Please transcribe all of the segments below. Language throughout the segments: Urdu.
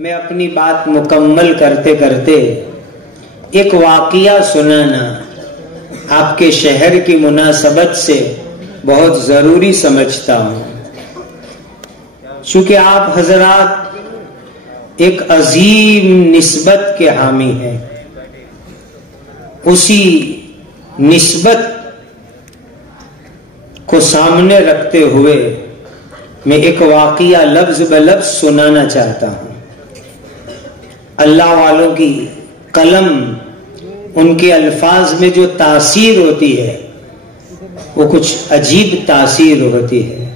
میں اپنی بات مکمل کرتے کرتے ایک واقعہ سنانا آپ کے شہر کی مناسبت سے بہت ضروری سمجھتا ہوں، چونکہ آپ حضرات ایک عظیم نسبت کے حامی ہیں۔ اسی نسبت کو سامنے رکھتے ہوئے میں ایک واقعہ لفظ بلفظ سنانا چاہتا ہوں۔ اللہ والوں کی قلم، ان کے الفاظ میں جو تاثیر ہوتی ہے وہ کچھ عجیب تاثیر ہوتی ہے۔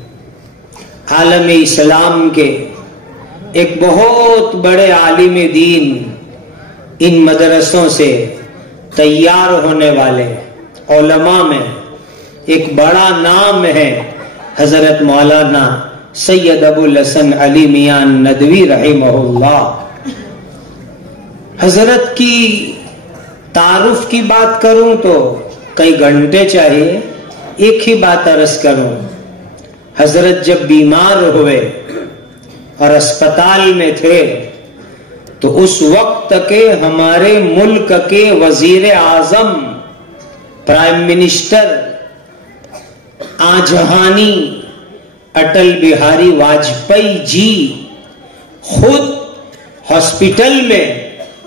عالم اسلام کے ایک بہت بڑے عالم دین، ان مدرسوں سے تیار ہونے والے علماء میں ایک بڑا نام ہے حضرت مولانا سید ابو الحسن علی میاں ندوی رحمہ اللہ۔ حضرت کی تعارف کی بات کروں تو کئی گھنٹے چاہیے، ایک ہی بات عرض کروں۔ حضرت جب بیمار ہوئے اور اسپتال میں تھے تو اس وقت کے ہمارے ملک کے وزیر اعظم، پرائم منسٹر آجہانی اٹل بہاری واجپئی جی خود ہاسپٹل میں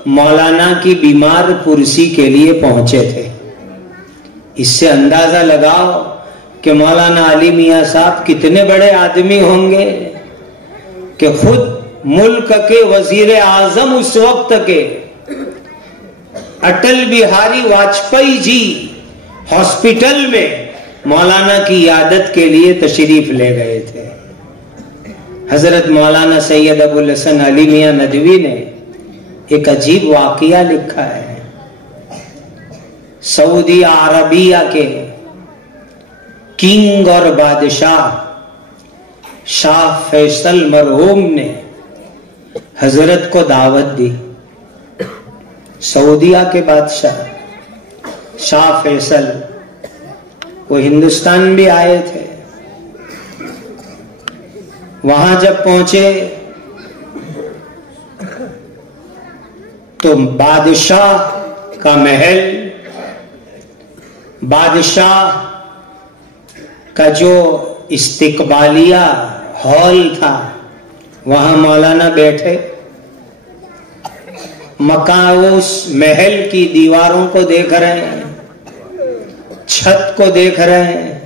مولانا کی بیمار پرسی کے لیے پہنچے تھے۔ اس سے اندازہ لگاؤ کہ مولانا علی میاں صاحب کتنے بڑے آدمی ہوں گے کہ خود ملک کے وزیر اعظم اس وقت کے اٹل بہاری واجپئی جی ہاسپٹل میں مولانا کی عیادت کے لیے تشریف لے گئے تھے۔ حضرت مولانا سید ابو الحسن علی میاں ندوی نے ایک عجیب واقعہ لکھا ہے۔ سعودی عربیہ کے کنگ اور بادشاہ شاہ فیصل مرحوم نے حضرت کو دعوت دی۔ سعودیہ کے بادشاہ شاہ فیصل وہ ہندوستان بھی آئے تھے۔ وہاں جب پہنچے تو بادشاہ کا محل، بادشاہ کا جو استقبالیہ ہال تھا وہاں مولانا بیٹھے۔ مکان اس محل کی دیواروں کو دیکھ رہے ہیں، چھت کو دیکھ رہے ہیں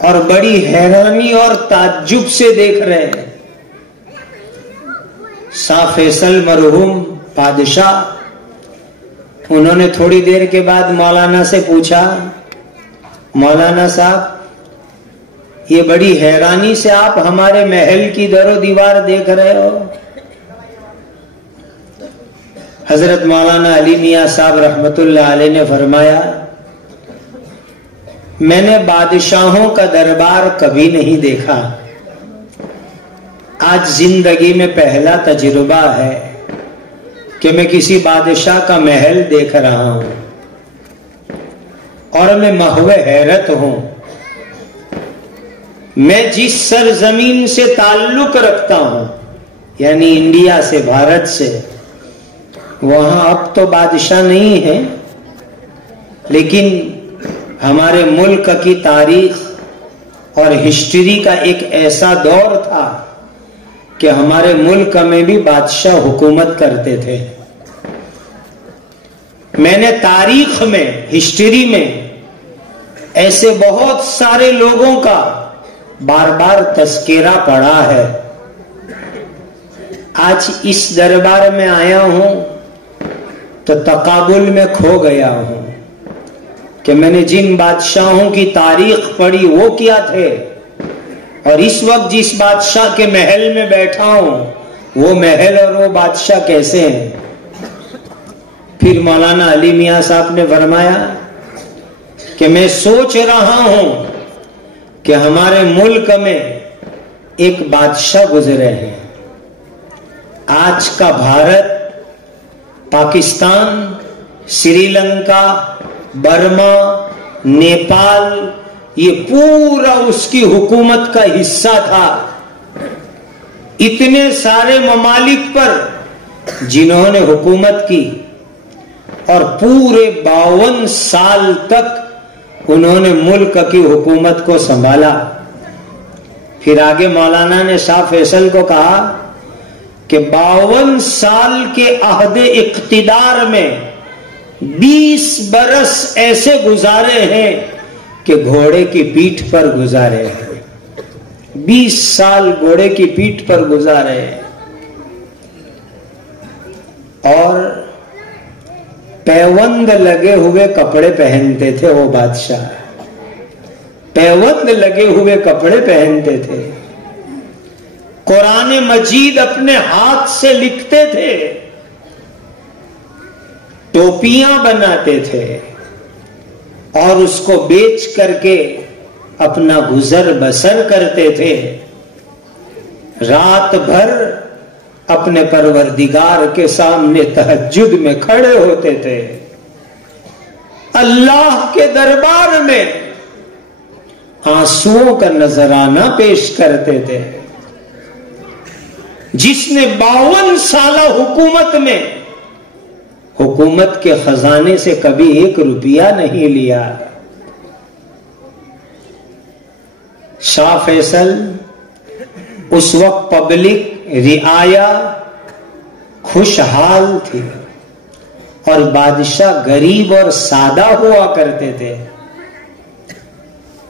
اور بڑی حیرانی اور تعجب سے دیکھ رہے ہیں۔ شاہ فیصل مرحوم بادشاہ، انہوں نے تھوڑی دیر کے بعد مولانا سے پوچھا، مولانا صاحب یہ بڑی حیرانی سے آپ ہمارے محل کی در و دیوار دیکھ رہے ہو؟ حضرت مولانا علی میاں صاحب رحمت اللہ علیہ نے فرمایا، میں نے بادشاہوں کا دربار کبھی نہیں دیکھا، آج زندگی میں پہلا تجربہ ہے کہ میں کسی بادشاہ کا محل دیکھ رہا ہوں اور میں محو حیرت ہوں۔ میں جس سرزمین سے تعلق رکھتا ہوں، یعنی انڈیا سے، بھارت سے، وہاں اب تو بادشاہ نہیں ہے، لیکن ہمارے ملک کی تاریخ اور ہسٹری کا ایک ایسا دور تھا کہ ہمارے ملک میں بھی بادشاہ حکومت کرتے تھے۔ میں نے تاریخ میں، ہسٹری میں ایسے بہت سارے لوگوں کا بار بار تذکرہ پڑھا ہے۔ آج اس دربار میں آیا ہوں تو تقابل میں کھو گیا ہوں کہ میں نے جن بادشاہوں کی تاریخ پڑھی وہ کیا تھے، اور اس وقت جس بادشاہ کے محل میں بیٹھا ہوں وہ محل اور وہ بادشاہ کیسے ہیں۔ پھر مولانا علی میاں صاحب نے فرمایا کہ میں سوچ رہا ہوں کہ ہمارے ملک میں ایک بادشاہ گزرے ہیں۔ آج کا بھارت، پاکستان، سری لنکا، برما، نیپال، یہ پورا اس کی حکومت کا حصہ تھا۔ اتنے سارے ممالک پر جنہوں نے حکومت کی اور پورے 52 سال تک انہوں نے ملک کی حکومت کو سنبھالا. پھر آگے مولانا نے شاہ فیصل کو کہا کہ 52 سال کے عہد اقتدار میں 20 برس ایسے گزارے ہیں کہ گھوڑے کی پیٹھ پر گزارے ہیں. 20 سال گھوڑے کی پیٹھ پر گزارے ہیں. اور پیوند لگے ہوئے کپڑے پہنتے تھے وہ بادشاہ. پیوند لگے ہوئے کپڑے پہنتے تھے. قرآن مجید اپنے ہاتھ سے لکھتے تھے. ٹوپیاں بناتے تھے اور اس کو بیچ کر کے اپنا گزر بسر کرتے تھے. رات بھر اپنے پروردگار کے سامنے تہجد میں کھڑے ہوتے تھے. اللہ کے دربار میں آنسوؤں کا نذرانہ پیش کرتے تھے. جس نے 52 سالہ حکومت میں حکومت کے خزانے سے کبھی 1 روپیہ نہیں لیا. شاہ فیصل اس وقت پبلک رعایا خوشحال تھی اور بادشاہ غریب اور سادہ ہوا کرتے تھے.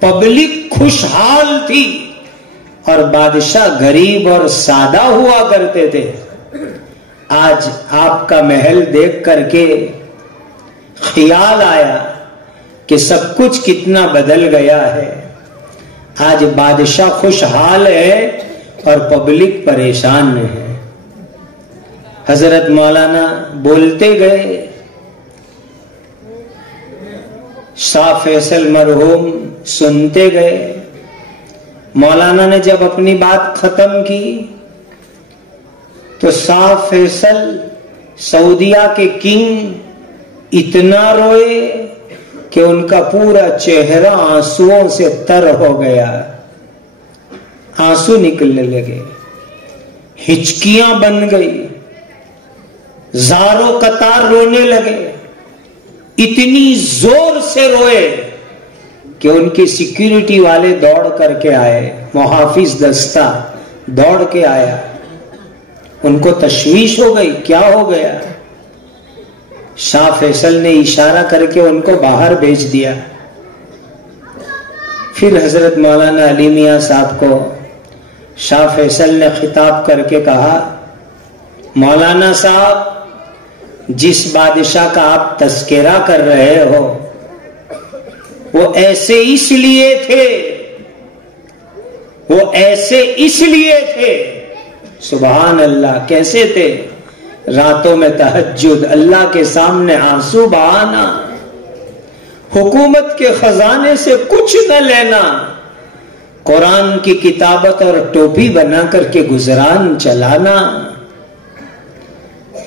پبلک خوشحال تھی اور بادشاہ غریب اور سادہ ہوا کرتے تھے. آج آپ کا محل دیکھ کر کے خیال آیا کہ سب کچھ کتنا بدل گیا ہے. آج بادشاہ خوشحال ہے اور پبلک پریشان ہے. حضرت مولانا بولتے گئے. شاہ فیصل مرحوم سنتے گئے. مولانا نے جب اپنی بات ختم کی تو شاہ فیصل سعودیہ کے کنگ اتنا روئے کہ ان کا پورا چہرہ آنسوؤں سے تر ہو گیا. آنسو نکلنے لگے. ہچکیاں بن گئی. زاروں قطار رونے لگے. اتنی زور سے روئے کہ ان کی سیکیورٹی والے دوڑ کر کے آئے. محافظ دستہ دوڑ کے آیا. ان کو تشویش ہو گئی کیا ہو گیا. شاہ فیصل نے اشارہ کر کے ان کو باہر بھیج دیا. پھر حضرت مولانا علی میاں صاحب کو شاہ فیصل نے خطاب کر کے کہا مولانا صاحب جس بادشاہ کا آپ تذکرہ کر رہے ہو وہ ایسے اس لیے تھے وہ ایسے اس لیے تھے. سبحان اللہ. کیسے تھے؟ راتوں میں تہجد, اللہ کے سامنے آنسو بہانا, حکومت کے خزانے سے کچھ نہ لینا, قرآن کی کتابت اور ٹوپی بنا کر کے گزران چلانا,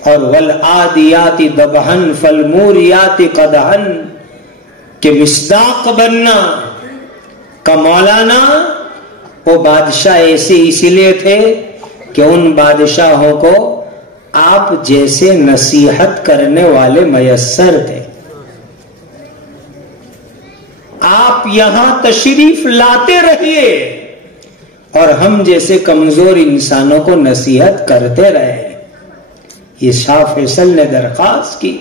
اور والعادیات ضبحا فالموریات قدحا کے مصداق بننا کا مولانا. وہ بادشاہ ایسے اس لیے تھے کہ ان بادشاہوں کو آپ جیسے نصیحت کرنے والے میسر تھے. آپ یہاں تشریف لاتے رہیے اور ہم جیسے کمزور انسانوں کو نصیحت کرتے رہے. یہ شاہ فیصل نے درخواست کی.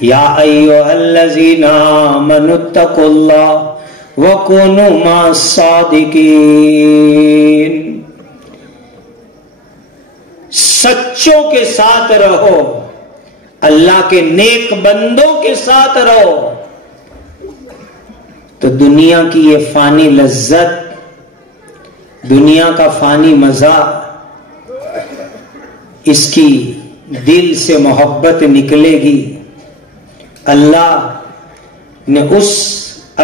یا ایھا الذین آمنوا اتقوا اللہ وکونوا مع الصادقین. سچوں کے ساتھ رہو, اللہ کے نیک بندوں کے ساتھ رہو, تو دنیا کی یہ فانی لذت, دنیا کا فانی مزہ, اس کی دل سے محبت نکلے گی. اللہ نے اس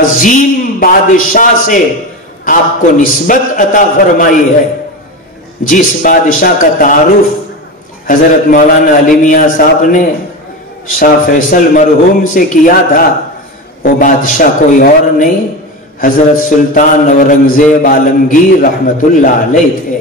عظیم بادشاہ سے آپ کو نسبت عطا فرمائی ہے جس بادشاہ کا تعارف حضرت مولانا علی میاں صاحب نے شاہ فیصل مرحوم سے کیا تھا. وہ بادشاہ کوئی اور نہیں, حضرت سلطان اورنگزیب عالمگیر رحمت اللہ علیہ تھے.